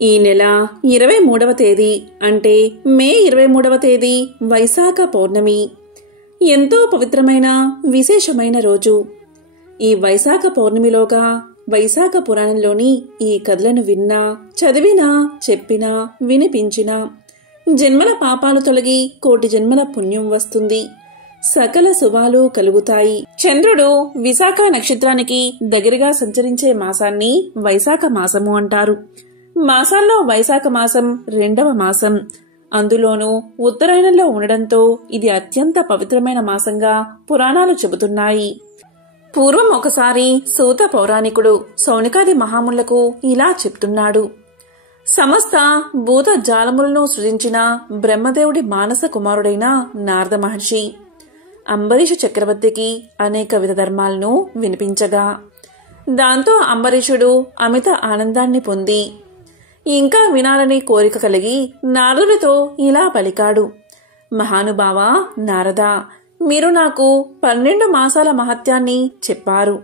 ఈ నెల 23వ తేదీ అంటే మే 23వ తేదీ వైశాఖ పౌర్ణమి. ఎంతో పవిత్రమైన విశేషమైన రోజు. ఈ వైశాఖ పౌర్ణమిలోగా వైశాఖ పురాణంలోని ఈ కథలను విన్నా, చదివినా, చెప్పినా, వినిపించినా జన్మల పాపాలు తొలగి కోటి జన్మల పుణ్యం వస్తుంది. సకల శుభాలు కలుగుతాయి. చంద్రుడు విశాఖ నక్షత్రానికి దగ్గరగా సంచరించే మాసాన్ని వైశాఖ మాసము అంటారు. మాసాల్లో వైశాఖ మాసం 2వ మాసం. అందులోనూ ఉత్తరాయణంలో ఉండడంతో ఇది అత్యంత పవిత్రమైన మాసంగా పురాణాలు చెబుతున్నాయి. పూర్వం ఒకసారి సూత పౌరాణికుడు శౌనకాది మహాములకు ఇలా చెప్తున్నాడు. సమస్త భూత జాలములను సృజించిన బ్రహ్మదేవుడి మానస కుమారుడైన నారద మహర్షి అంబరీష చక్రవర్తికి అనేక విధ ధర్మాలను వినిపించగా, దాంతో అంబరీషుడు అమిత ఆనందాన్ని పొంది ఇంకా వినాలని కోరిక కలిగి నారదుడితో ఇలా పలికాడు. మహానుభావ నారదా, మీరు నాకు 12 మాసాల మహత్యాన్ని చెప్పారు.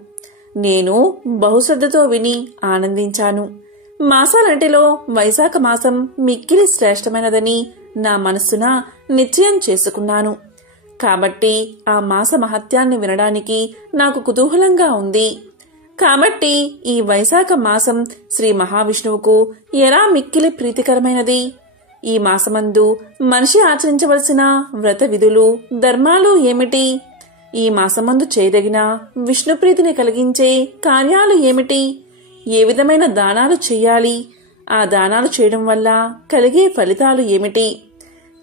నేను బహుశ్రద్ధతో విని ఆనందించాను. మాసాలంటిలో వైశాఖ మాసం మిక్కిలి శ్రేష్టమైనదని నా మనస్సున నిశ్చయం చేసుకున్నాను. కాబట్టి ఆ మాస మహత్యాన్ని వినడానికి నాకు కుతూహలంగా ఉంది. కాబట్టి ఈ వైశాఖ మాసం శ్రీ మహావిష్ణువుకు ఎలా మిక్కిలి ప్రీతికరమైనది? ఈ మాసమందు మనిషి ఆచరించవలసిన వ్రత విధులు, ధర్మాలు ఏమిటి? ఈ మాసమందు చేయదగిన విష్ణుప్రీతిని కలిగించే కార్యాలు ఏమిటి? ఏ విధమైన దానాలు చెయ్యాలి? ఆ దానాలు చేయడం వల్ల కలిగే ఫలితాలు ఏమిటి?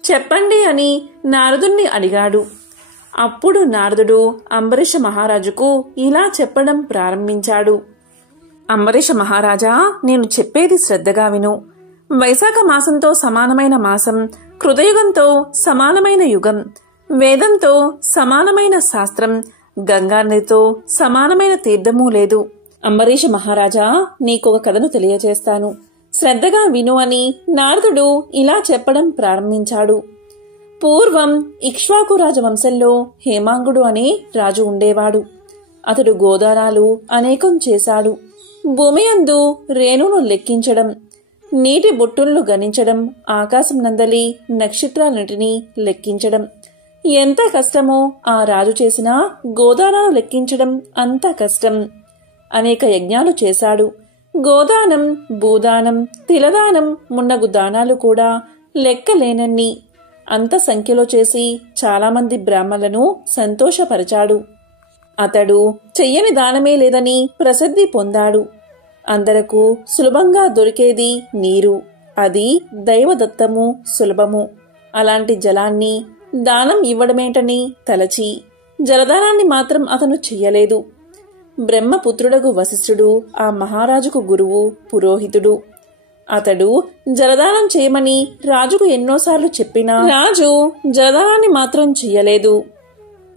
చెప్పండి అని నారదుణ్ణి అడిగాడు. అప్పుడు నారదుడు అంబరీష మహారాజుకు ఇలా చెప్పడం ప్రారంభించాడు. అంబరీష మహారాజా, నేను చెప్పేది శ్రద్ధగా విను. వైశాఖ మాసంతో సమానమైన మాసం, కృతయుగంతో సమానమైన యుగం, వేదంతో సమానమైన శాస్త్రం, గంగానదితో సమానమైన తీర్థమూ లేదు. అంబరీష మహారాజా, నీకొక కథను తెలియజేస్తాను. శ్రద్ధగా విను అని నారదుడు ఇలా చెప్పడం ప్రారంభించాడు. పూర్వం ఇక్ష్వాకు రాజవంశంలో హేమాంగుడు అనే రాజు ఉండేవాడు. అతడు గోదానాలు అనేకం చేశాడు. భూమి యందు రేణును లెక్కించడం, నీటి బొట్టులను గణించడం, ఆకాశం నందలి నక్షత్రాలన్నిటినీ లెక్కించడం ఎంత కష్టమో ఆ రాజు చేసిన గోదానాలు లెక్కించడం అంత కష్టం. అనేక యజ్ఞాలు చేశాడు. గోదానం, భూదానం, తిలదానం మున్నగు దానాలు కూడా లెక్కలేనన్ని అంత సంఖ్యలో చేసి చాలామంది బ్రాహ్మణులను సంతోషపరిచాడు. అతడు చెయ్యని దానమే లేదని ప్రసిద్ధి పొందాడు. అందరకు సులభంగా దొరికేది నీరు. అది దైవదత్తము, సులభము. అలాంటి జలాన్ని దానం ఇవ్వడమేంటని తలచి జలదానాన్ని మాత్రం అతను చెయ్యలేదు. బ్రహ్మపుత్రుడగు వశిష్ఠుడు ఆ మహారాజుకు గురువు, పురోహితుడు. అతడు జలదానం చేయమని రాజుకు ఎన్నోసార్లు చెప్పినా రాజు జలదానాన్ని మాత్రం చెయ్యలేదు.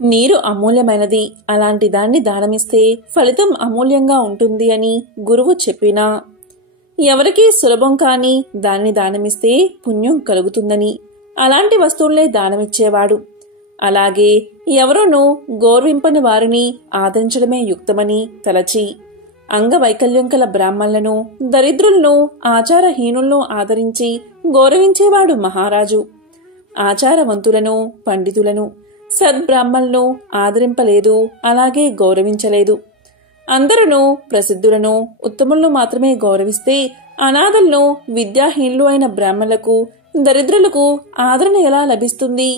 నీరు అమూల్యమైనది, అలాంటి దాన్ని దానమిస్తే ఫలితం అమూల్యంగా ఉంటుంది అని గురువు చెప్పినా, ఎవరికీ సులభం కాని దాన్ని దానమిస్తే పుణ్యం కలుగుతుందని అలాంటి వస్తువులే దానమిచ్చేవాడు. అలాగే ఎవరోనూ గౌరవింపని వారిని ఆదరించడమే యుక్తమని తలచి అంగవైకల్యం కల బ్రాహ్మణులను, దరిద్రులను, ఆచారహీనులను ఆదరించి గౌరవించేవాడు మహారాజు. ఆచారవంతులను, పండితులను, సద్బ్రాహ్మణులను ఆదరింపలేదు, అలాగే గౌరవించలేదు. అందరూ ప్రసిద్ధులను, ఉత్తములను మాత్రమే గౌరవిస్తే అనాథలను, విద్యాహీనులు అయిన బ్రాహ్మణులకు, దరిద్రులకు ఆదరణ ఎలా లభిస్తుంది?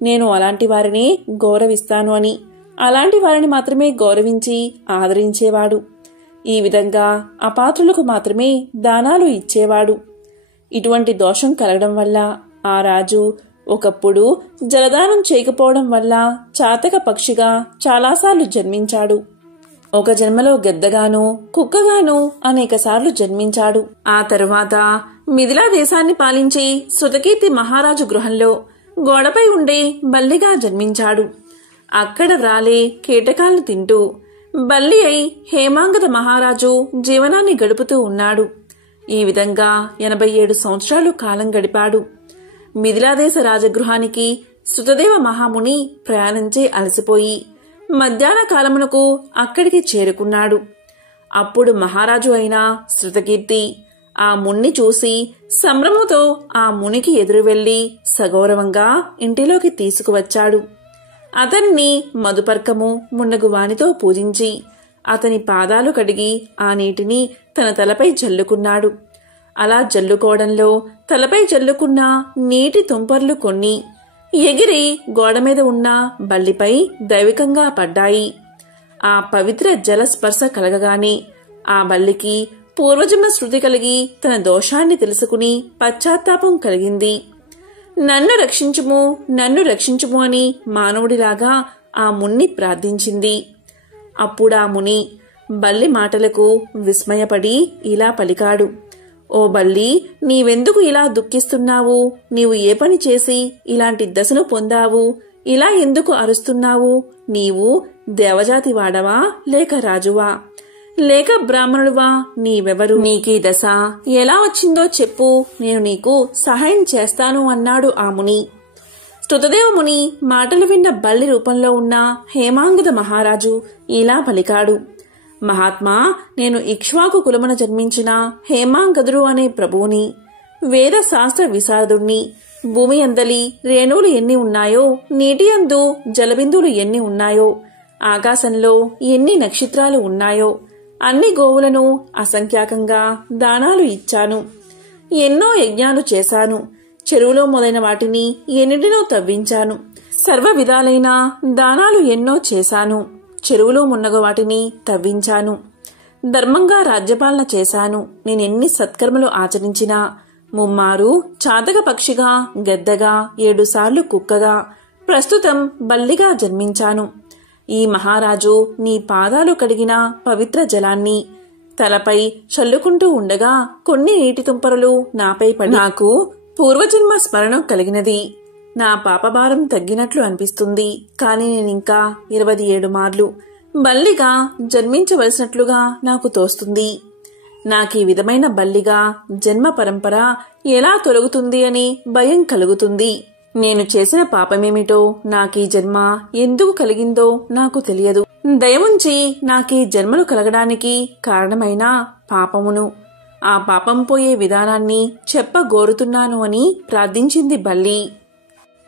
నేను అలాంటి వారిని గౌరవిస్తాను అని అలాంటి వారిని మాత్రమే గౌరవించి ఆదరించేవాడు. ఈ విధంగా అపాత్రులకు మాత్రమే దానాలు ఇచ్చేవాడు. ఇటువంటి దోషం కలగడం వల్ల ఆ రాజు ఒకప్పుడు జలదానం చేయకపోవడం వల్ల చాతక పక్షిగా చాలాసార్లు జన్మించాడు. ఒక జన్మలో గెద్దగాను, కుక్కగాను అనేకసార్లు జన్మించాడు. ఆ తరువాత మిథిలా దేశాన్ని పాలించి శృతకీర్తి మహారాజు గృహంలో గోడపై ఉండే బల్లిగా జన్మించాడు. అక్కడ వ్రాలే కీటకాలను తింటూ బల్లి అయి హేమాంగద మహారాజు జీవనాన్ని గడుపుతూ ఉన్నాడు. ఈ విధంగా 87 సంవత్సరాలు కాలం గడిపాడు. మిథిలాదేశ రాజగృహానికి శృతదేవ మహాముని ప్రయాణించే అలసిపోయి మధ్యాహ్న కాలమునకు అక్కడికి చేరుకున్నాడు. అప్పుడు మహారాజు అయిన శృతకీర్తి ఆ మున్ని చూసి సంభ్రమంతో ఆ మునికి ఎదురు వెళ్లి సగౌరవంగా ఇంటిలోకి తీసుకువచ్చాడు. అతన్ని మధుపర్కము మున్నగు వానితో పూజించి అతని పాదాలు కడిగి ఆ నీటిని తన తలపై జల్లుకున్నాడు. అలా జల్లుకోవడంలో తలపై జల్లుకున్న నీటి తుంపర్లు కొన్ని ఎగిరి గోడమీద ఉన్న బల్లిపై దైవికంగా పడ్డాయి. ఆ పవిత్ర జలస్పర్శ కలగగానే ఆ బల్లికి పూర్వజన్మ శృతి కలిగి తన దోషాన్ని తెలుసుకుని పశ్చాత్తాపం కలిగింది. నన్ను రక్షించుము, నన్ను రక్షించుము అని మానవుడిలాగా ఆ మున్ని ప్రార్థించింది. అప్పుడా ముని బల్లి మాటలకు విస్మయపడి ఇలా పలికాడు. ఓ బల్లి, నీవెందుకు ఇలా దుఃఖిస్తున్నావు? నీవు ఏ పని చేసి ఇలాంటి దశను పొందావు? ఇలా ఎందుకు అరుస్తున్నావు? నీవు దేవజాతి వాడవా, లేక రాజువా, లేక బ్రాహ్మణుడువా? నీవెవరు? నీకీ దశ ఎలా వచ్చిందో చెప్పు, నేను నీకు సహాయం చేస్తాను అన్నాడు ఆ ముని. స్తుతదేవ ముని మాటలు విన్న బల్లి రూపంలో ఉన్న హేమాంగద మహారాజు ఇలా పలికాడు. మహాత్మా, నేను ఇక్ష్వాకు కులమున జన్మించిన హేమాంగదుడు అనే ప్రభువుని, వేద శాస్త్ర విశారదుణ్ణి. భూమి అందలి రేణువులు ఎన్ని ఉన్నాయో, నీటి అందు జలబిందువులు ఎన్ని ఉన్నాయో, ఆకాశంలో ఎన్ని నక్షత్రాలు ఉన్నాయో అన్ని గోవులను అసంఖ్యాకంగా దానాలు ఇచ్చాను. ఎన్నో యజ్ఞాలు చేశాను. చెరువులో మొదలైన వాటిని ఎన్నిటినో తవ్వించాను. సర్వ విధాలైన దానాలు ఎన్నో చేశాను. చెరువులో మున్నగ వాటిని తవ్వించాను. ధర్మంగా రాజ్యపాలన చేశాను. నేనెన్ని సత్కర్మలు ఆచరించినా ముమ్మారు చాతక పక్షిగా, గద్దగా, 7 సార్లు కుక్కగా, ప్రస్తుతం బల్లిగా జన్మించాను. ఈ మహారాజు నీ పాదాలు కడిగిన పవిత్ర జలాన్ని తలపై చల్లుకుంటూ ఉండగా కొన్ని నీటి తుంపరలు నాపై పడి నాకు పూర్వజన్మ స్మరణం కలిగినది. నా పాపభారం తగ్గినట్లు అనిపిస్తుంది. కాని నేనింకా 27 మార్లు బల్లిగా జన్మించవలసినట్లుగా నాకు తోస్తుంది. నాకీ విధమైన బల్లిగా జన్మ పరంపర ఎలా తొలగుతుంది అని భయం కలుగుతుంది. నేను చేసిన పాపమేమిటో, నాకీ జన్మ ఎందుకు కలిగిందో నాకు తెలియదు. దయవుంచి నాకీ జన్మలు కలగడానికి కారణమైన పాపమును, ఆ పాపం పోయే విధానాన్ని చెప్పగోరుతున్నాను అని ప్రార్థించింది బల్లి.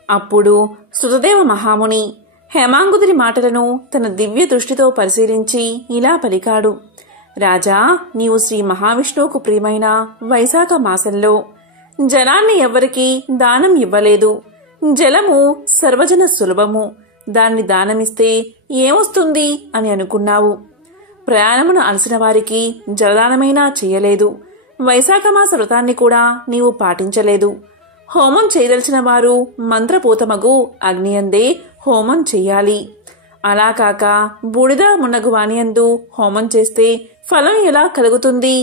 అప్పుడు స్తుతదేవ మహాముని హేమాంగుదుని మాటలను తన దివ్య దృష్టితో పరిశీలించి ఇలా పలికాడు. రాజా, నీవు శ్రీ మహావిష్ణువుకు ప్రియమైన వైశాఖ మాసంలో జలాన్ని ఎవ్వరికీ దానం ఇవ్వలేదు. జలము సర్వజన సులభము, దాన్ని దానమిస్తే ఏమొస్తుంది అని అనుకున్నావు. ప్రయాణమును అలసిన వారికి జలదానమైనా చెయ్యలేదు. వైశాఖమాస వ్రతాన్ని కూడా నీవు పాటించలేదు. హోమం చేయదలిచిన వారు మంత్రపూతమగు అగ్నియందే హోమం చెయ్యాలి. అలా కాక బూడిద మున్నగు వానియందు హోమం చేస్తే ఫలం ఎలా కలుగుతుంది?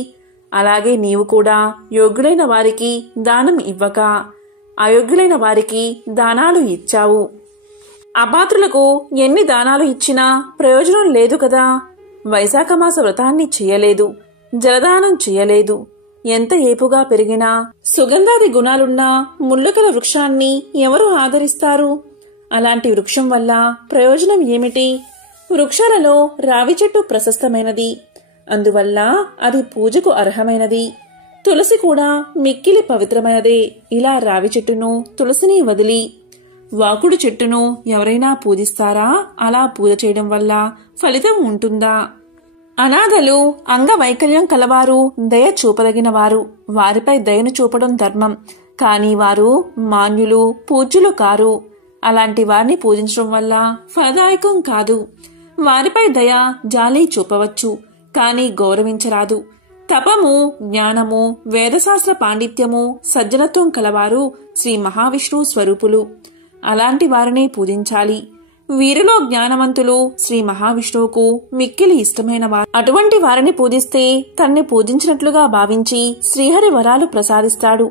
అలాగే నీవు కూడా యోగ్యులైన వారికి దానం ఇవ్వక అయోగ్యులైన వారికి దానాలు ఇచ్చావు. అపాత్రులకు ఎన్ని దానాలు ఇచ్చినా ప్రయోజనం లేదు కదా. వైశాఖమాస వ్రతాన్ని చెయ్యలేదు, జలదానం చెయ్యలేదు. ఎంత ఏపుగా పెరిగినా సుగంధాది గుణాలున్న ముళ్ళుకల వృక్షాన్ని ఎవరు ఆదరిస్తారు? అలాంటి వృక్షం వల్ల ప్రయోజనం ఏమిటి? వృక్షాలలో రావి చెట్టు ప్రశస్తమైనది, అందువల్ల అది పూజకు అర్హమైనది. తులసి కూడా మిక్కిలి పవిత్రమైనదే. ఇలా రావి చెట్టును, తులసిని వదిలి వాకుడు చెట్టును ఎవరైనా పూజిస్తారా? అలా పూజ చేయడం వల్ల ఫలితం ఉంటుందా? అనాథలు, అంగవైకల్యం కలవారు, దయ చూపదగిన వారు, వారిపై దయను చూపడం ధర్మం. కాని వారు మాన్యులు, పూజ్యులు కారు. అలాంటి వారిని పూజించడం వల్ల ఫలదాయకం కాదు. వారిపై దయ, జాలి చూపవచ్చు, కాని గౌరవించరాదు. తపము, జ్ఞానము, వేదశాస్త్ర పాండిత్యము, సజ్జనత్వం కలవారు శ్రీ మహావిష్ణువు స్వరూపులు. అలాంటి వారిని పూజించాలి. వీరిలో జ్ఞానవంతులు శ్రీ మహావిష్ణువుకు మిక్కిలి ఇష్టమైన వారు. అటువంటి వారిని పూజిస్తే తన్ని పూజించినట్లుగా భావించి శ్రీహరి వరాలు ప్రసాదిస్తాడు.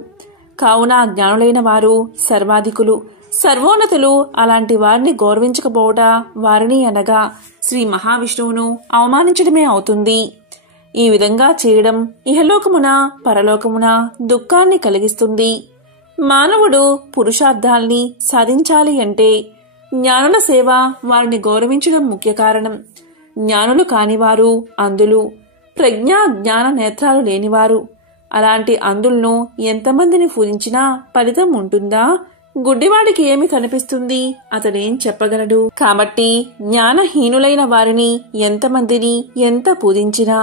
కావున జ్ఞానులైన వారు సర్వాధికులు, సర్వోన్నతులు. అలాంటి వారిని గౌరవించకపోవట వారిని అనగా శ్రీ మహావిష్ణువును అవమానించడమే అవుతుంది. ఈ విధంగా చేయడం ఇహలోకమున పరలోకమున దుఃఖాన్ని కలిగిస్తుంది. మానవుడు పురుషార్థాల్ని సాధించాలి అంటే జ్ఞానుల సేవ, వారిని గౌరవించడం ముఖ్య కారణం. జ్ఞానులు కానివారు, అందులు, ప్రజ్ఞా జ్ఞాన నేత్రాలు లేనివారు, అలాంటి అంధులను ఎంతమందిని పూజించినా ఫలితం ఉంటుందా? గుడ్డివాడికి ఏమి కనిపిస్తుంది? అతడేం చెప్పగలడు? కాబట్టి జ్ఞానహీనులైన వారిని ఎంతమందిని ఎంత పూజించినా,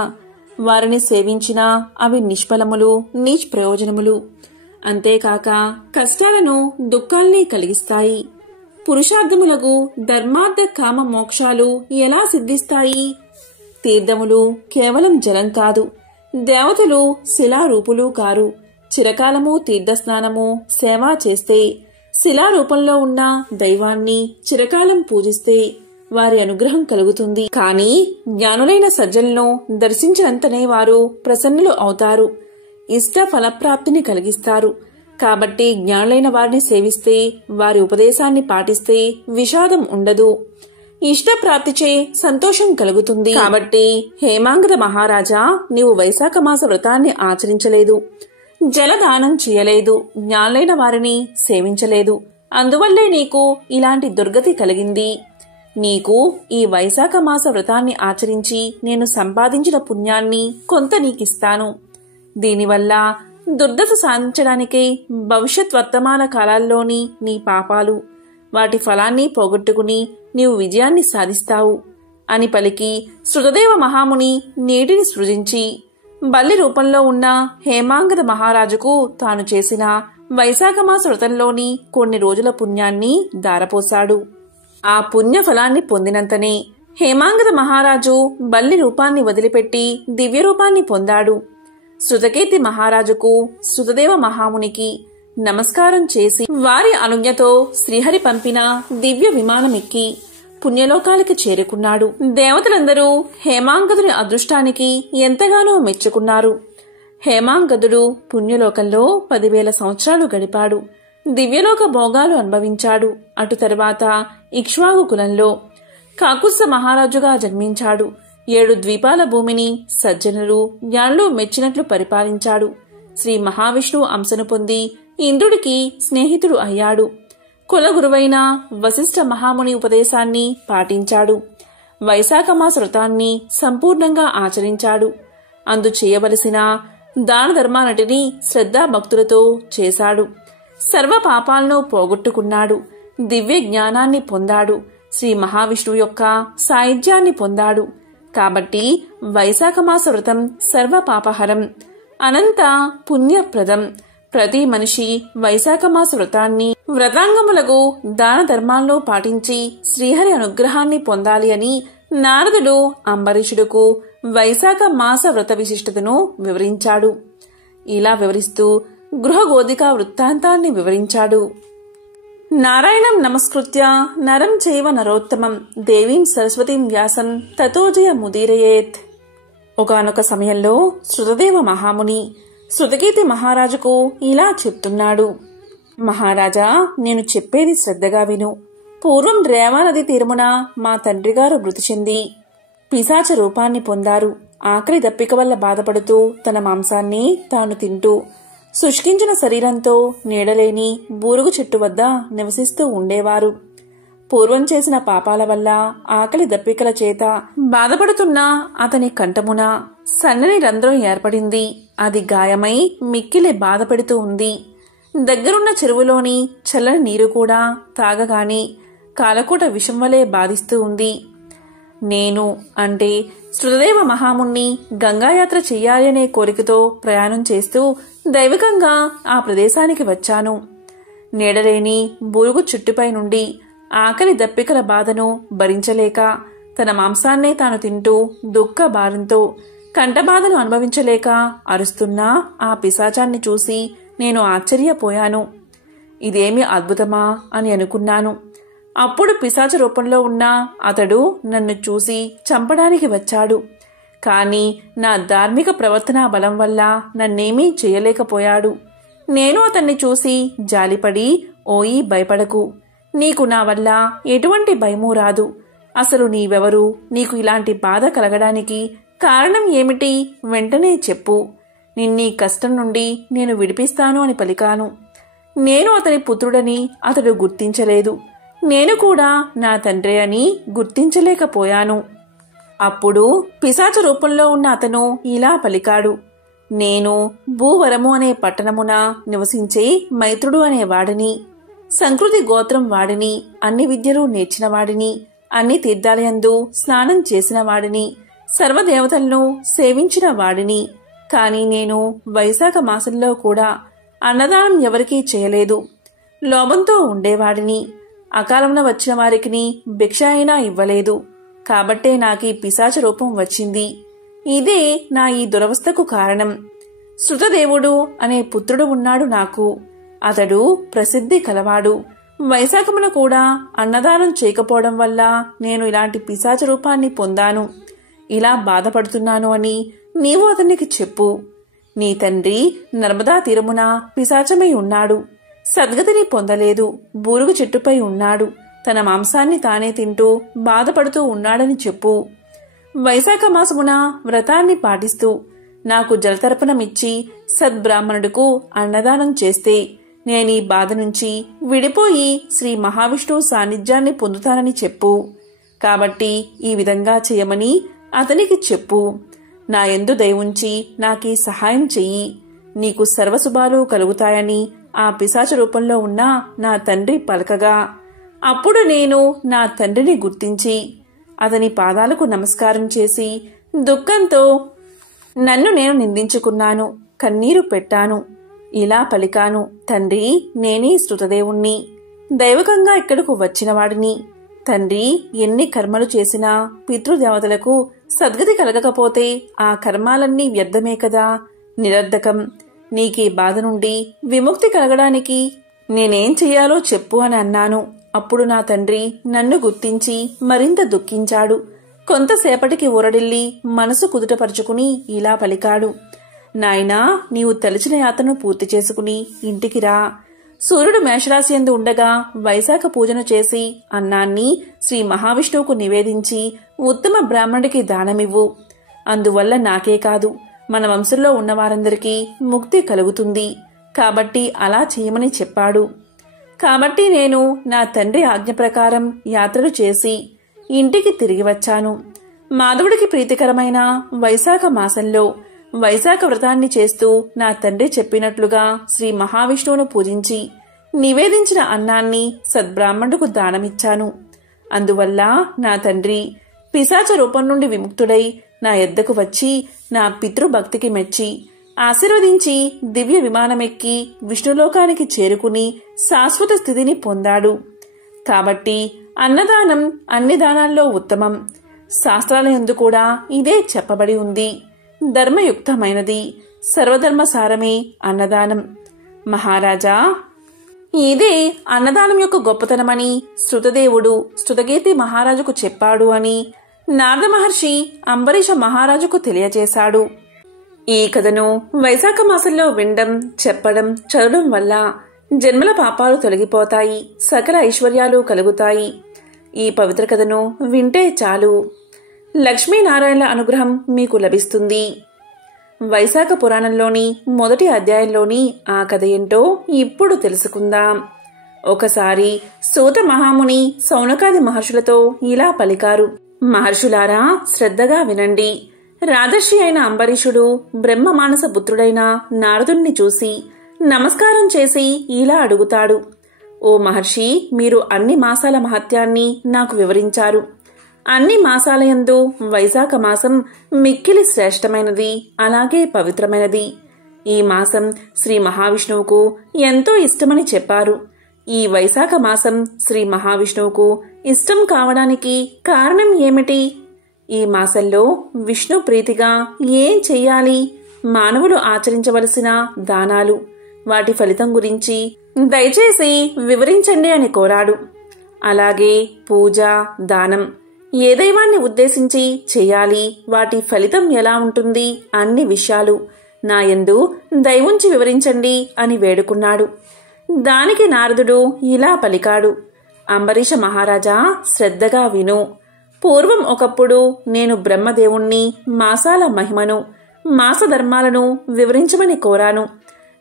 వారిని సేవించినా అవి నిష్ఫలములు, నిష్ప్రయోజనములు. అంతేకాక కష్టాలను, దుఃఖాల్ని కలిగిస్తాయి. పురుషార్థములకు ధర్మార్థ కామ మోక్షాలు ఎలా సిద్ధిస్తాయి? తీర్థములు కేవలం జలం కాదు, దేవతలు శిలారూపులు కారు. చిరకాలము తీర్థస్నానము, సేవ చేస్తే, శిలారూపంలో ఉన్న దైవాన్ని చిరకాలం పూజిస్తే వారి అనుగ్రహం కలుగుతుంది. కానీ జ్ఞానులైన సజ్జలను దర్శించినంతనే వారు ప్రసన్నులు అవుతారు, ఇష్ట ఫలప్రాప్తిని కలిగిస్తారు. కాబట్టి జ్ఞానులైన వారిని సేవిస్తే, వారి ఉపదేశాన్ని పాటిస్తే విషాదం ఉండదు, ఇష్టప్రాప్తిచే సంతోషం కలుగుతుంది. కాబట్టి హేమాంగద మహారాజా, నీవు వైశాఖ మాస వ్రతాన్ని ఆచరించలేదు, జలదానం చేయలేదు, జ్ఞానులైన వారిని సేవించలేదు. అందువల్లే నీకు ఇలాంటి దుర్గతి కలిగింది. నీకు ఈ వైశాఖ మాస వ్రతాన్ని ఆచరించి నేను సంపాదించిన పుణ్యాన్ని కొంత నీకిస్తాను. దీనివల్ల దుర్దశ సాధించడానికే భవిష్యత్ వర్తమాన కాలాల్లోని నీ పాపాలు, వాటి ఫలాన్ని పోగొట్టుకుని నీవు విజయాన్ని సాధిస్తావు అని పలికి శృతదేవ మహాముని నీటిని సృజించి బల్లి రూపంలో ఉన్న హేమాంగద మహారాజుకు తాను చేసిన వైశాఖమాస వ్రతంలోని కొన్ని రోజుల పుణ్యాన్ని దారపోశాడు. ఆ పుణ్య ఫలాన్ని పొందినంతనే హేమాంగద మహారాజు బల్లి రూపాన్ని వదిలిపెట్టి దివ్య రూపాన్ని పొందాడు. శృతకీర్తి మహారాజుకు శృతదేవ మహామునికి నమస్కారం చేసి వారి అనుజ్ఞతో శ్రీహరి పంపిన దివ్య విమానమెక్కి పుణ్యలోకాలకి చేరుకున్నాడు. దేవతలందరూ హేమాంగదుని అదృష్టానికి ఎంతగానో మెచ్చుకున్నారు. హేమాంగదుడు పుణ్యలోకంలో 10,000 సంవత్సరాలు గడిపాడు. దివ్యలోక భోగాలు అనుభవించాడు. అటు తరువాత ఇక్ష్వాకు కులంలో కాకుత్స మహారాజుగా జన్మించాడు. 7 ద్వీపాల భూమిని సజ్జనులు, జ్ఞానులు మెచ్చినట్లు పరిపాలించాడు. శ్రీ మహావిష్ణువు అంశను పొంది ఇంద్రుడికి స్నేహితుడు అయ్యాడు. కులగురువైన వశిష్ఠ మహాముని ఉపదేశాన్ని పాటించాడు. వైశాఖమాస వ్రతాన్ని సంపూర్ణంగా ఆచరించాడు. అందు చేయవలసిన దాన ధర్మాలటిని శ్రద్ధాభక్తులతో చేశాడు. సర్వ పాపాలను పోగొట్టుకున్నాడు. దివ్య జ్ఞానాన్ని పొందాడు. శ్రీ మహావిష్ణువు యొక్క సాయుధ్యాన్ని పొందాడు. కాబట్టి వైశాఖమాస వ్రతం సర్వ పాపహరం, అనంత పుణ్యప్రదం. ప్రతి మనిషి వైశాఖమాస వ్రతాన్ని, వ్రతాంగములకు దాన ధర్మాలను పాటించి శ్రీహరి అనుగ్రహాన్ని పొందాలి అని నారదుడు అంబరీషుడుకు వైశాఖ మాస వ్రత విశిష్టతను వివరించాడు. ఇలా వివరిస్తూ గృహగోధికా వృత్తాంతాన్ని వివరించాడు. నారాయణం నమస్కృత్య నరం చైవ నరోత్తమం దేవీం సరస్వతీం వ్యాసం తతోజయ ముదీరయేత్. ఒకానొక సమయంలో శృతదేవ మహాముని శృతకీర్తి మహారాజుకు ఇలా చెప్తున్నాడు. మహారాజా, నేను చెప్పేది శ్రద్ధగా విను. పూర్వం రేవానది తీరమున మా తండ్రిగారు మృతి చెంది పిశాచ రూపాన్ని పొందారు. ఆకలి దప్పిక వల్ల బాధపడుతూ తన మాంసాన్ని తాను తింటూ శుష్కించిన శరీరంతో నీడలేని బూరుగు చెట్టు వద్ద నివసిస్తూ ఉండేవారు. పూర్వం చేసిన పాపాల వల్ల ఆకలి దప్పికల చేత బాధపడుతున్న అతని కంఠమున సన్నని రంధ్రం ఏర్పడింది. అది గాయమై మిక్కిలి బాధపెడుతూ ఉంది. దగ్గరున్న చెరువులోని చల్లని నీరు కూడా తాగగాని కాలకూట విషం వలె బాధిస్తూ ఉంది. నేను అంటే శృతదేవ మహాముని గంగాయాత్ర చెయ్యాలి అనే కోరికతో ప్రయాణం చేస్తూ దైవికంగా ఆ ప్రదేశానికి వచ్చాను. నీడలేని బూరుగు చుట్టుపై నుండి ఆకలి దప్పికల బాధను భరించలేక తన మాంసాన్నే తాను తింటూ దుఃఖ భారంతో కంఠబాధను అనుభవించలేక అరుస్తున్న ఆ పిశాచాన్ని చూసి నేను ఆశ్చర్యపోయాను. ఇదేమి అద్భుతమా అని అనుకున్నాను. అప్పుడు పిశాచ రూపంలో ఉన్న అతడు నన్ను చూసి చంపడానికి వచ్చాడు. కాని నా ధార్మిక ప్రవర్తన బలం వల్ల నన్నేమీ చేయలేకపోయాడు. నేను అతన్ని చూసి జాలిపడి, ఓయి భయపడకు, నీకు నా వల్ల ఎటువంటి భయమూ రాదు. అసలు నీవెవరు? నీకు ఇలాంటి బాధ కలగడానికి కారణం ఏమిటి? వెంటనే చెప్పు. నిన్నీ కష్టం నుండి నేను విడిపిస్తాను అని పలికాను. నేను అతని పుత్రుడని అతడు గుర్తించలేదు. నేను కూడా నా తండ్రి అని గుర్తించలేకపోయాను. అప్పుడు పిశాచ రూపంలో ఉన్న అతను ఇలా పలికాడు. నేను భూవరము అనే పట్టణమున నివసించే మైత్రుడు అనే వాడిని, సంకృతి గోత్రం వాడిని, అన్ని విద్యలు నేర్చిన వాడిని, అన్ని తీర్థాలయందు స్నానం చేసిన వాడిని, సర్వదేవతలను సేవించిన వాడిని. కాని నేను వైశాఖ మాసంలో కూడా అన్నదానం ఎవరికీ చేయలేదు. లోభంతో ఉండేవాడిని. అకాలంలో వచ్చిన వారికి భిక్ష అయినా ఇవ్వలేదు. కాబట్టే నాకీ పిశాచ రూపం వచ్చింది. ఇదే నా ఈ దురవస్థకు కారణం. శృతదేవుడు అనే పుత్రుడు ఉన్నాడు నాకు. అతడు ప్రసిద్ధి కలవాడు. వైశాఖమున కూడా అన్నదానం చేయకపోవడం వల్ల నేను ఇలాంటి పిశాచ రూపాన్ని పొందాను. ఇలా బాధపడుతున్నాను అని నీవు అతనికి చెప్పు. నీ తండ్రి నర్మదా తీరమున పిశాచమై ఉన్నాడు. సద్గతిని పొందలేదు. బూరుగు చెట్టుపై ఉన్నాడు. తన మాంసాన్ని తానే తింటూ బాధపడుతూ ఉన్నాడని చెప్పు. వైశాఖ మాసమున వ్రతాన్ని పాటిస్తూ నాకు జలతర్పణమిచ్చి సద్బ్రాహ్మణుడుకు అన్నదానం చేస్తే నేనీ బాధ నుంచి విడిపోయి శ్రీ మహావిష్ణువు సాన్నిధ్యాన్ని పొందుతానని చెప్పు. కాబట్టి ఈ విధంగా చేయమని అతనికి చెప్పు. నా యందు దయవుంచి నాకీ సహాయం చెయ్యి. నీకు సర్వశుభాలు కలుగుతాయని ఆ పిశాచ రూపంలో ఉన్న నా తండ్రి పలకగా, అప్పుడు నేను నా తండ్రిని గుర్తించి అతని పాదాలకు నమస్కారం చేసి దుఃఖంతో నన్ను నేను నిందించుకున్నాను, కన్నీరు పెట్టాను. ఇలా పలికాను, తండ్రి, నేనే శృతదేవుణ్ణి, దైవకంగా ఇక్కడకు వచ్చినవాడిని. తండ్రి, ఎన్ని కర్మలు చేసినా పితృదేవతలకు సద్గతి కలగకపోతే ఆ కర్మాలన్నీ వ్యర్థమే కదా, నిరర్ధకం. నీకీ బాధ నుండి విముక్తి కలగడానికి నేనేం చెయ్యాలో చెప్పు అని అన్నాను. అప్పుడు నా తండ్రి నన్ను గుర్తించి మరింత దుఃఖించాడు. కొంతసేపటికి ఊరడిల్లి మనసు కుదుటపరుచుకుని ఇలా పలికాడు, నాయనా, నీవు తలిచిన యాత్రను పూర్తి చేసుకుని ఇంటికి రా. సూర్యుడు మేషరాశి యందు ఉండగా వైశాఖ పూజను చేసి అన్నాన్ని శ్రీ మహావిష్ణువుకు నివేదించి ఉత్తమ బ్రాహ్మణుడికి దానమివ్వు. అందువల్ల నాకే కాదు, మన వంశంలో ఉన్నవారందరికీ ముక్తి కలుగుతుంది. కాబట్టి అలా చేయమని చెప్పాడు. కాబట్టి నేను నా తండ్రి ఆజ్ఞ ప్రకారం యాత్రలు చేసి ఇంటికి తిరిగి వచ్చాను. మాధవుడికి ప్రీతికరమైన వైశాఖ మాసంలో వైశాఖ వ్రతాన్ని చేస్తూ నా తండ్రి చెప్పినట్లుగా శ్రీ మహావిష్ణువును పూజించి నివేదించిన అన్నాన్ని సద్బ్రాహ్మణుడుకు దానమిచ్చాను. అందువల్ల నా తండ్రి పిశాచ రూపం నుండి విముక్తుడై నా యొద్దకు వచ్చి నా పితృభక్తికి మెచ్చి ఆశీర్వదించి దివ్య విమానమెక్కి విష్ణులోకానికి చేరుకుని శాశ్వత స్థితిని పొందాడు. కాబట్టి అన్నదానం అన్ని దానాల్లో ఉత్తమం. శాస్త్రాలయందు కూడా ఇదే చెప్పబడి ఉంది. ధర్మయుక్తమైనది. సర్వధర్మసారమే అన్నదానం. మహారాజా, ఇదే అన్నదానం యొక్క గొప్పతనమని శృతదేవుడు శృతకీర్తి మహారాజుకు చెప్పాడు అని నారద మహర్షి అంబరీష మహారాజుకు తెలియచేశాడు. ఈ కథను వైశాఖ మాసంలో వినడం, చెప్పడం, చదవడం వల్ల జన్మల పాపాలు తొలగిపోతాయి, సకల ఐశ్వర్యాలు కలుగుతాయి. ఈ పవిత్ర కథను వింటే చాలు, లక్ష్మీనారాయణల అనుగ్రహం మీకు లభిస్తుంది. వైశాఖ పురాణంలోని మొదటి అధ్యాయంలోని ఆ కథ ఏంటో ఇప్పుడు తెలుసుకుందాం. ఒకసారి సూత మహాముని సౌనకాది మహర్షులతో ఇలా పలికారు, మహర్షులారా, శ్రద్ధగా వినండి. రాజర్షి అయిన అంబరీషుడు బ్రహ్మ మానస పుత్రుడైన నారదుణ్ణి చూసి నమస్కారం చేసి ఇలా అడుగుతాడు, ఓ మహర్షి, మీరు అన్ని మాసాల మహత్యాన్ని నాకు వివరించారు. అన్ని మాసాలయందు వైశాఖ మాసం మిక్కిలి శ్రేష్టమైనది, అలాగే పవిత్రమైనది. ఈ మాసం శ్రీ మహావిష్ణువుకు ఎంతో ఇష్టమని చెప్పారు. ఈ వైశాఖ మాసం శ్రీ మహావిష్ణువుకు ఇష్టం కావడానికి కారణం ఏమిటి? ఈ మాసంలో విష్ణు ప్రీతిగా ఏం చెయ్యాలి? మానవులు ఆచరించవలసిన దానాలు, వాటి ఫలితం గురించి దయచేసి వివరించండి అని కోరాడు. అలాగే పూజ, దానం ఏ దైవాన్ని ఉద్దేశించి చేయాలి, వాటి ఫలితం ఎలా ఉంటుంది, అన్ని విషయాలు నా యందు దయవుంచి వివరించండి అని వేడుకున్నాడు. దానికి నారదుడు ఇలా పలికాడు, అంబరీష మహారాజా, శ్రద్ధగా విను. పూర్వం ఒకప్పుడు నేను బ్రహ్మదేవుణ్ణి మాసాల మహిమను, మాసధర్మాలను వివరించమని కోరాను.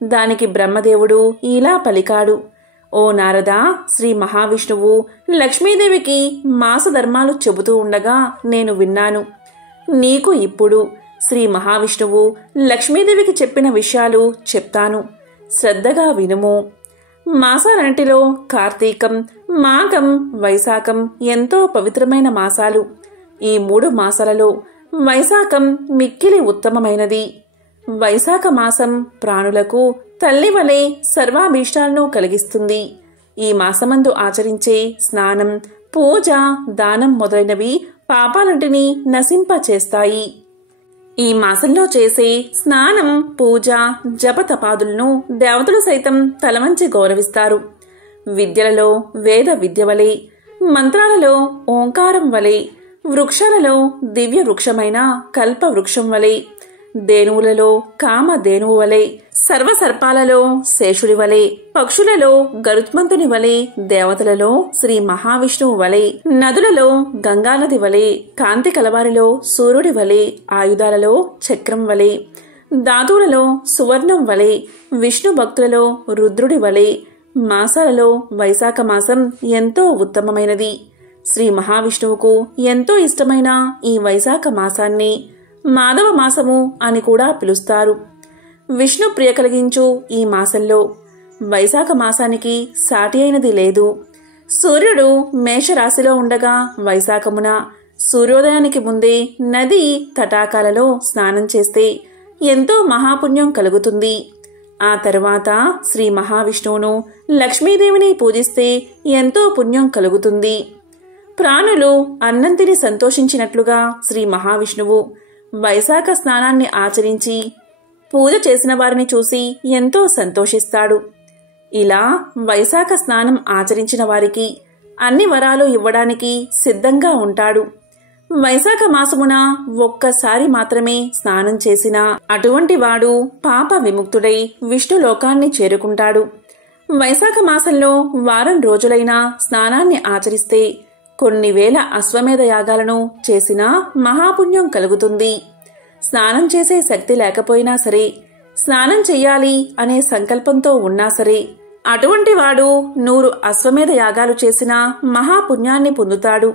దానికి బ్రహ్మదేవుడు ఇలా పలికాడు, ఓ నారదా, శ్రీ మహావిష్ణువు లక్ష్మీదేవికి మాసధర్మాలు చెబుతూ ఉండగా నేను విన్నాను. నీకు ఇప్పుడు శ్రీ మహావిష్ణువు లక్ష్మీదేవికి చెప్పిన విషయాలు చెప్తాను, శ్రద్ధగా వినుము. మాసాలన్నిటిలో కార్తీకం, మాఘం, వైశాఖం ఎంతో పవిత్రమైన మాసాలు. ఈ 3 మాసాలలో వైశాఖం మిక్కిలి ఉత్తమమైనది. వైశాఖ మాసం ప్రాణులకు తల్లి వలె సర్వాభీష్టాలను కలిగిస్తుంది. ఈ మాసమందు ఆచరించే స్నానం, పూజ, దానం మొదలైనవి పాపాలంటిని నశింపచేస్తాయి. ఈ మాసంలో చేసే స్నానం, పూజ, జపతపాదులను దేవతలు సైతం తలవంచి గౌరవిస్తారు. విద్యలలో వేద విద్య వలె, మంత్రాలలో ఓంకారం వలె, వృక్షాలలో దివ్య వృక్షమైన కల్ప వృక్షం వలె, దేనువులలో కామధేనువు వలె, సర్వసర్పాలలో శేషుడి వలె, పక్షులలో గరుత్మంతుని వలె, దేవతలలో శ్రీ మహావిష్ణువు వలె, నదులలో గంగానది వలె, కాంతి కలవారిలో సూర్యుడి వలె, ఆయుధాలలో చక్రం వలె, ధాతువులలో సువర్ణం వలె, విష్ణు భక్తులలో రుద్రుడి వలె. మాసాలలో వైశాఖ మాసం ఎంతో ఉత్తమమైనది. శ్రీ మహావిష్ణువుకు ఎంతో ఇష్టమైన ఈ వైశాఖ మాసాన్ని మాధవ మాసము అని కూడా పిలుస్తారు. విష్ణు ప్రియ కలిగించు ఈ మాసంలో వైశాఖ మాసానికి సాటి అయినది లేదు. సూర్యుడు మేషరాశిలో ఉండగా వైశాఖమున సూర్యోదయానికి ముందే నది తటాకాలలో స్నానం చేస్తే ఎంతో మహాపుణ్యం కలుగుతుంది. ఆ తరువాత శ్రీ మహావిష్ణువును, లక్ష్మీదేవిని పూజిస్తే ఎంతో పుణ్యం కలుగుతుంది. ప్రాణులు అన్నం తిని సంతోషించినట్లుగా శ్రీ మహావిష్ణువు వైశాఖ స్నానాన్ని ఆచరించి పూజ చేసిన వారిని చూసి ఎంతో సంతోషిస్తాడు. ఇలా వైశాఖ స్నానం ఆచరించిన వారికి అన్ని వరాలు ఇవ్వడానికి సిద్ధంగా ఉంటాడు. వైశాఖ మాసమున ఒక్కసారి మాత్రమే స్నానం చేసిన అటువంటి వాడు పాప విముక్తుడై విష్ణు లోకాన్ని చేరుకుంటాడు. వైశాఖ మాసంలో వారం రోజులైనా స్నానాన్ని ఆచరిస్తే కొన్ని వేల అశ్వమేధ యాగాలను చేసినా మహాపుణ్యం కలుగుతుంది. స్నానం చేసే శక్తి లేకపోయినా సరే, స్నానం చెయ్యాలి అనే సంకల్పంతో ఉన్నా సరే, అటువంటి వాడు 100 అశ్వమేధ యాగాలు చేసినా మహాపుణ్యాన్ని పొందుతాడు.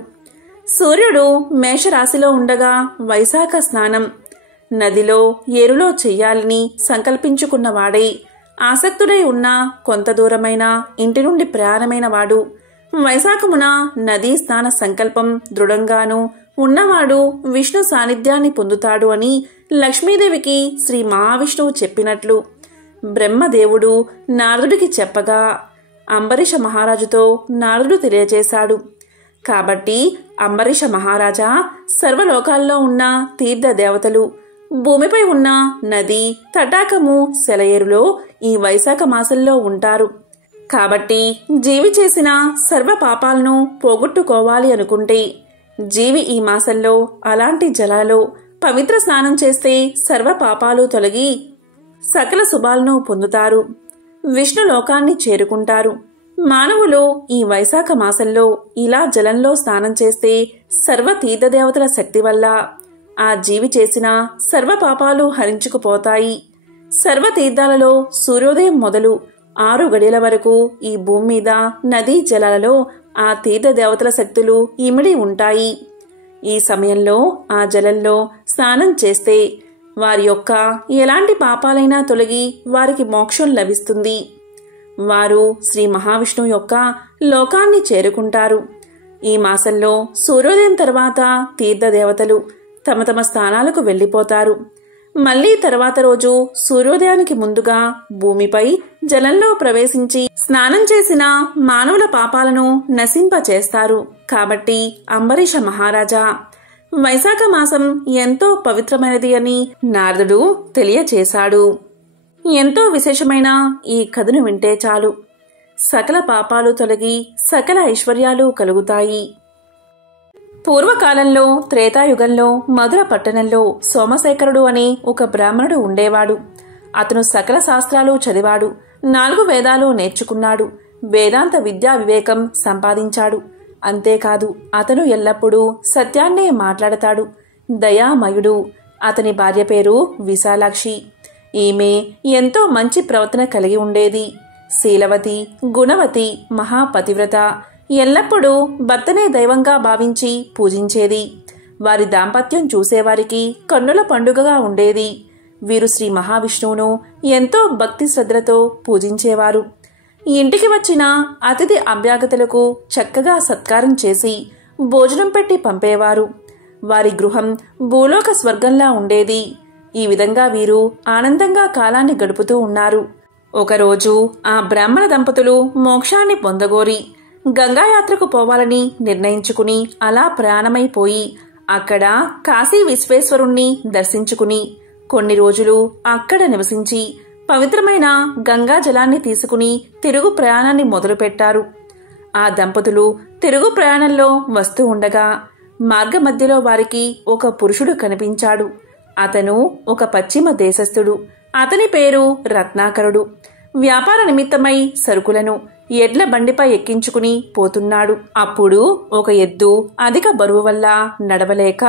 సూర్యుడు మేషరాశిలో ఉండగా వైశాఖ స్నానం నదిలో, ఏరులో చెయ్యాలని సంకల్పించుకున్నవాడై ఆసక్తుడై ఉన్న కొంత దూరమైన ఇంటి నుండి ప్రయాణమైన వాడు వైశాఖమున నదీ స్నాన సంకల్పం దృఢంగాను ఉన్నవాడు విష్ణు సాన్నిధ్యాన్ని పొందుతాడు అని లక్ష్మీదేవికి శ్రీ మహావిష్ణువు చెప్పినట్లు బ్రహ్మదేవుడు నారదుడికి చెప్పగా అంబరీష మహారాజుతో నారదుడు తెలియజేశాడు. కాబట్టి అంబరీష మహారాజా సర్వలోకాల్లో ఉన్న తీర్థ దేవతలు భూమిపై ఉన్న నది, తటాకము, సెలయేరులో ఈ వైశాఖ మాసంలో ఉంటారు. కాబట్టి జీవి చేసిన సర్వ పాపాలను పోగొట్టుకోవాలి అనుకుంటే జీవి ఈ మాసంలో అలాంటి జలాల్లో పవిత్ర స్నానం చేస్తే సర్వ పాపాలు తొలగి సకల శుభాలను పొందుతారు, విష్ణు లోకాన్ని చేరుకుంటారు. మానవులు ఈ వైశాఖ మాసంలో ఇలా జలంలో స్నానం చేస్తే సర్వ తీర్థదేవతల శక్తి వల్ల ఆ జీవి చేసిన సర్వ పాపాలు హరించుకుపోతాయి. సర్వ తీర్థాలలో సూర్యోదయం మొదలు 6 గడియల వరకు ఈ భూమి మీద నదీ జలాలలో ఆ తీర్థదేవతల శక్తులు ఇమిడి ఉంటాయి. ఈ సమయంలో ఆ జలంలో స్నానం చేస్తే వారి యొక్క ఎలాంటి పాపాలైనా తొలగి వారికి మోక్షం లభిస్తుంది. వారు శ్రీ మహావిష్ణువు యొక్క లోకాన్ని చేరుకుంటారు. ఈ మాసంలో సూర్యోదయం తర్వాత తీర్థదేవతలు తమ తమ స్థానాలకు వెళ్ళిపోతారు. మళ్లీ తర్వాత రోజు సూర్యోదయానికి ముందుగా భూమిపై జలంలో ప్రవేశించి స్నానం చేసిన మానవుల పాపాలను నశింపచేస్తారు. కాబట్టి అంబరీష మహారాజా, వైశాఖ మాసం ఎంతో పవిత్రమైనది అని నారదుడు తెలియచేశాడు. ఎంతో విశేషమైన ఈ కథను వింటే చాలు, సకల పాపాలు తొలగి సకల ఐశ్వర్యాలు కలుగుతాయి. పూర్వకాలంలో త్రేతాయుగంలో మధుర పట్టణంలో సోమశేఖరుడు అనే ఒక బ్రాహ్మణుడు ఉండేవాడు. అతను సకల శాస్త్రాలు చదివాడు, 4 వేదాలు నేర్చుకున్నాడు, వేదాంత విద్యా వివేకం సంపాదించాడు. అంతేకాదు అతను ఎల్లప్పుడూ సత్యాన్నే మాట్లాడతాడు. దయామయుడు. అతని భార్య పేరు విశాలాక్షి. ఈమె ఎంతో మంచి ప్రవర్తన కలిగి ఉండేది. శీలవతి, గుణవతి, మహాపతివ్రత. ఎల్లప్పుడూ భర్తనే దైవంగా భావించి పూజించేది. వారి దాంపత్యం చూసేవారికి కన్నుల పండుగగా ఉండేది. వీరు శ్రీ మహావిష్ణువును ఎంతో భక్తి శ్రద్ధలతో పూజించేవారు. ఇంటికి వచ్చిన అతిథి అభ్యాగతులకు చక్కగా సత్కారం చేసి భోజనం పెట్టి పంపేవారు. వారి గృహం భూలోక స్వర్గంలా ఉండేది. ఈ విధంగా వీరు ఆనందంగా కాలాన్ని గడుపుతూ ఉన్నారు. ఒకరోజు ఆ బ్రాహ్మణ దంపతులు మోక్షాన్ని పొందగోరి గంగాయాత్రకు పోవాలని నిర్ణయించుకుని అలా ప్రయాణమైపోయి అక్కడ కాశీ విశ్వేశ్వరుణ్ణి దర్శించుకుని కొన్ని రోజులు అక్కడ నివసించి పవిత్రమైన గంగా జలాన్ని తీసుకుని తిరుగు ప్రయాణాన్ని మొదలుపెట్టారు. ఆ దంపతులు తిరుగు ప్రయాణంలో వస్తూ ఉండగా మార్గమధ్యలో వారికి ఒక పురుషుడు కనిపించాడు. అతను ఒక పశ్చిమ దేశస్థుడు. అతని పేరు రత్నాకరుడు. వ్యాపార నిమిత్తమై సరుకులను ఎడ్ల బండిపై ఎక్కించుకుని పోతున్నాడు. అప్పుడు ఒక ఎద్దు అధిక బరువు వల్ల నడవలేక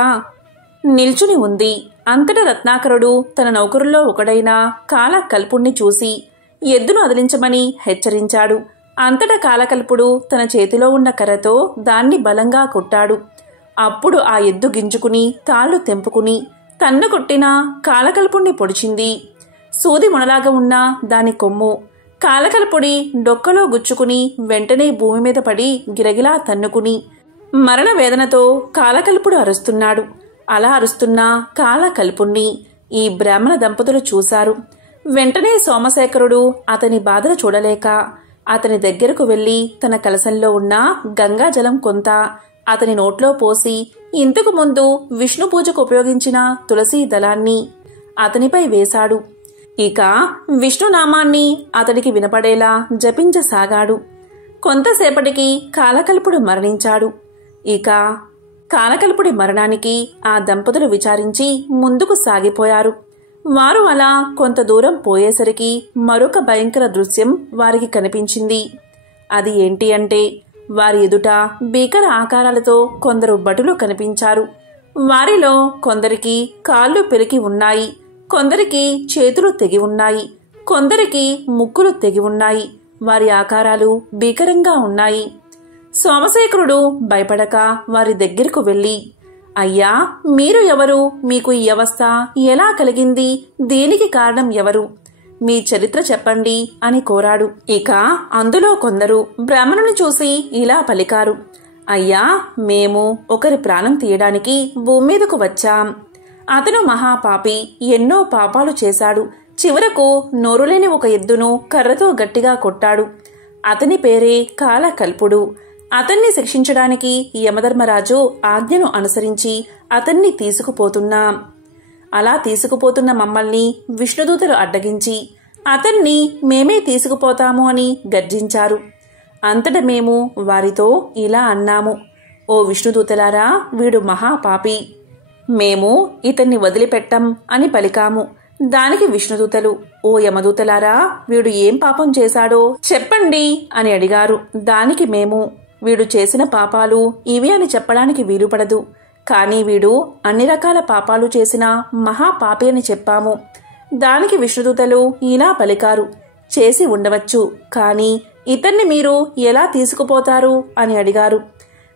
నిల్చుని ఉంది. అంతటా రత్నాకరుడు తన నౌకరుల్లో ఒకడైన కాలకల్పుణ్ణి చూసి ఎద్దును అదిలించమని హెచ్చరించాడు. అంతటా కాలకల్పుడు తన చేతిలో ఉన్న కర్రతో దాన్ని బలంగా కొట్టాడు. అప్పుడు ఆ ఎద్దు గింజుకుని తాళ్లు తెంపుకుని తన్ను కొట్టిన కాలకల్పుణ్ణి పొడిచింది. సూది మొనలాగా ఉన్న దాని కొమ్ము కాలకల్పుడి డొక్కలో గుచ్చుకుని వెంటనే భూమి మీద పడి గిరగిలా తన్నుకుని మరణ వేదనతో కాలకల్పుడు అరుస్తున్నాడు. అలా అరుస్తున్న కాలకల్పుణ్ణి ఈ బ్రాహ్మణ దంపతులు చూశారు. వెంటనే సోమశేఖరుడు అతని బాధను చూడలేక అతని దగ్గరకు వెళ్లి తన కలశంలో ఉన్న గంగాజలం కొంత అతని నోట్లో పోసి ఇంతకు ముందు విష్ణు పూజకు ఉపయోగించిన తులసీ దళాన్ని అతనిపై వేశాడు. ఇక విష్ణునామాన్ని అతడికి వినపడేలా జపించసాగాడు. కొంతసేపటికి కాలకల్పుడు మరణించాడు. ఇక కాలకల్పుడి మరణానికి ఆ దంపతులు విచారించి ముందుకు సాగిపోయారు. వారు అలా కొంత దూరం పోయేసరికి మరొక భయంకర దృశ్యం వారికి కనిపించింది. అది ఏంటి అంటే వారి ఎదుట భీకర ఆకారాలతో కొందరు భటులు కనిపించారు. వారిలో కొందరికి కాళ్ళు పెరికి ఉన్నాయి, కొందరికి చేతులు తెగి ఉన్నాయి, కొందరికి ముక్కులు తెగి ఉన్నాయి. వారి ఆకారాలు భీకరంగా ఉన్నాయి. సోమశేఖరుడు భయపడక వారి దగ్గరకు వెళ్లి, అయ్యా, మీరు ఎవరు? మీకు ఈ అవస్థ ఎలా కలిగింది? దీనికి కారణం ఎవరు? మీ చరిత్ర చెప్పండి అని కోరాడు. ఇక అందులో కొందరు బ్రాహ్మణుని చూసి ఇలా పలికారు, అయ్యా, మేము ఒకరి ప్రాణం తీయడానికి భూమి మీదకు వచ్చాం. అతను మహాపాపి, ఎన్నో పాపాలు చేశాడు. చివరకు నోరులేని ఒక ఎద్దును కర్రతో గట్టిగా కొట్టాడు. అతని పేరే కాలకల్పుడు. అతన్ని శిక్షించడానికి యమధర్మరాజు ఆజ్ఞను అనుసరించి అతన్ని తీసుకుపోతున్నాం. అలా తీసుకుపోతున్న మమ్మల్ని విష్ణుదూతలు అడ్డగించి అతన్ని మేమే తీసుకుపోతాము అని గర్జించారు. అంతట మేము వారితో ఇలా అన్నాము, ఓ విష్ణుదూతలారా, వీడు మహాపాపి, మేము ఇతన్ని వదిలిపెట్టం అని పలికాము. దానికి విష్ణుదూతలు, ఓ యమదూతలారా, వీడు ఏం పాపం చేశాడో చెప్పండి అని అడిగారు. దానికి మేము, వీడు చేసిన పాపాలు ఇవి అని చెప్పడానికి వీలుపడదు, కానీ వీడు అన్ని రకాల పాపాలు చేసిన మహాపాపి అని చెప్పాము. దానికి విష్ణుదూతలు ఇలా పలికారు, చేసి ఉండవచ్చు, కానీ ఇతన్ని మీరు ఎలా తీసుకుపోతారు అని అడిగారు.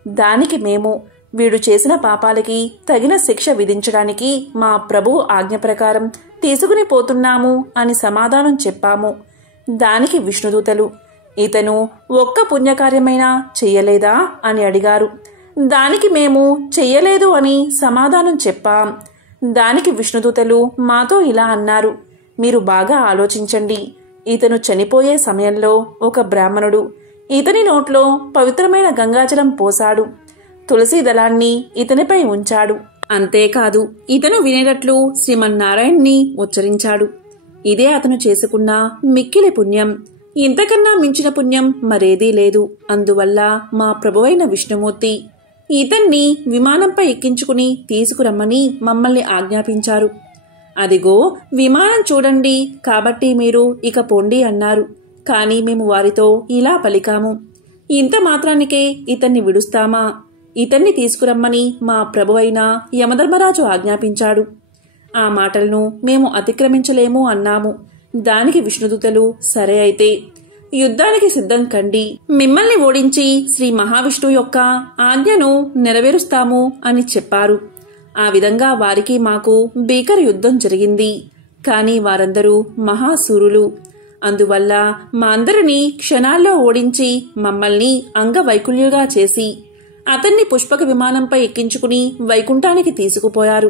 దానికి మేము, వీడు చేసిన పాపాలకి తగిన శిక్ష విధించడానికి మా ప్రభువు ఆజ్ఞ ప్రకారం తీసుకుని పోతున్నాము అని సమాధానం చెప్పాము. దానికి విష్ణుదూతలు, ఇతను ఒక్క పుణ్యకార్యమైనా చెయ్యలేదా అని అడిగారు. దానికి మేము చెయ్యలేదు అని సమాధానం చెప్పాం. దానికి విష్ణుదూతలు మాతో ఇలా అన్నారు, మీరు బాగా ఆలోచించండి. ఇతను చనిపోయే సమయంలో ఒక బ్రాహ్మణుడు ఇతని నోట్లో పవిత్రమైన గంగాజలం పోశాడు. తులసీ దళాన్ని ఇతనిపై ఉంచాడు. అంతేకాదు, ఇతను వినేటట్లు శ్రీమన్నారాయణ్ణి ఉచ్చరించాడు. ఇదే అతను చేసుకున్న మిక్కిలి పుణ్యం. ఇంతకన్నా మించిన పుణ్యం మరేదీ లేదు. అందువల్ల మా ప్రభువైన విష్ణుమూర్తి ఇతన్ని విమానంపై ఎక్కించుకుని తీసుకురమ్మని మమ్మల్ని ఆజ్ఞాపించారు. అదిగో విమానం చూడండి, కాబట్టి మీరు ఇక పొండి అన్నారు. కాని మేము వారితో ఇలా పలికాము, ఇంత మాత్రానికే ఇతన్ని విడుస్తామా? ఇతన్ని తీసుకురమ్మని మా ప్రభువైన యమధర్మరాజు ఆజ్ఞాపించాడు. ఆ మాటలను మేము అతిక్రమించలేము అన్నాము. దానికి విష్ణుదూతలు, సరే అయితే యుద్ధానికి సిద్ధం కండి. మిమ్మల్ని ఓడించి శ్రీ మహావిష్ణువు యొక్క ఆజ్ఞను నెరవేరుస్తాము అని చెప్పారు. ఆ విధంగా వారికి మాకు భీకర యుద్ధం జరిగింది. కాని వారందరూ మహాసూరులు. అందువల్ల మా అందరినీ క్షణాల్లో ఓడించి మమ్మల్ని అంగవైకల్యులుగా చేసి అతన్ని పుష్పక విమానంపై ఎక్కించుకుని వైకుంఠానికి తీసుకుపోయారు.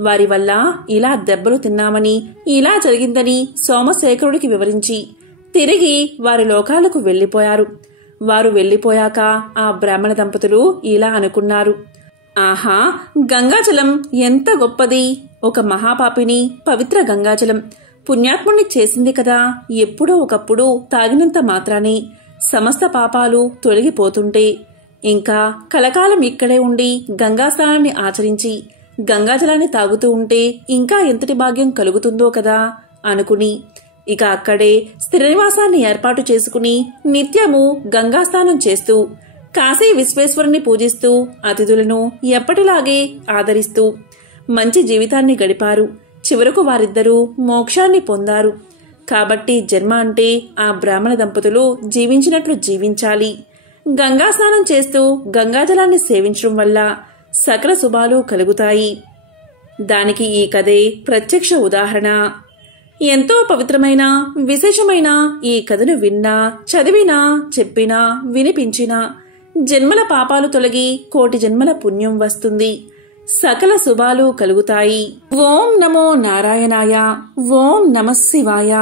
వారి వల్ల ఇలా దెబ్బలు తిన్నామని, ఇలా జరిగిందని సోమశేఖరుడికి వివరించి తిరిగి వారి లోకాలకు వెళ్లిపోయారు. వారు వెళ్లిపోయాక ఆ బ్రాహ్మణ దంపతులు ఇలా అనుకున్నారు, ఆహా, గంగాజలం ఎంత గొప్పది! ఒక మహాపాపిని పవిత్ర గంగాజలం పుణ్యాత్ముణ్ణి చేసింది కదా. ఎప్పుడో ఒకప్పుడు తాగినంత మాత్రానే సమస్త పాపాలు తొలగిపోతుంటే ఇంకా కలకాలం ఇక్కడే ఉండి గంగా స్నానాన్ని ఆచరించి గంగాజలాన్ని తాగుతూ ఉంటే ఇంకా ఎంతటి భాగ్యం కలుగుతుందో కదా అనుకుని ఇక అక్కడే స్థిర నివాసాన్ని ఏర్పాటు చేసుకుని నిత్యము గంగా స్నానం చేస్తూ కాశీ విశ్వేశ్వరుని పూజిస్తూ అతిథులను ఎప్పటిలాగే ఆదరిస్తూ మంచి జీవితాన్ని గడిపారు. చివరకు వారిద్దరూ మోక్షాన్ని పొందారు. కాబట్టి జన్మ అంటే ఆ బ్రాహ్మణ దంపతులు జీవించినట్లు జీవించాలి. గంగా స్నానం చేస్తూ గంగాజలాన్ని సేవించడం వల్ల సకల శుభాలు కలుగుతాయి. దానికి ఈ కథే ప్రత్యక్ష ఉదాహరణ. ఎంతో పవిత్రమైన విశేషమైన ఈ కథను విన్నా, చదివినా, చెప్పినా, వినిపించినా జన్మల పాపాలు తొలగి కోటి జన్మల పుణ్యం వస్తుంది. సకల శుభాలు కలుగుతాయి. ఓం నమో నారాయణాయ. ఓం నమః శివాయ.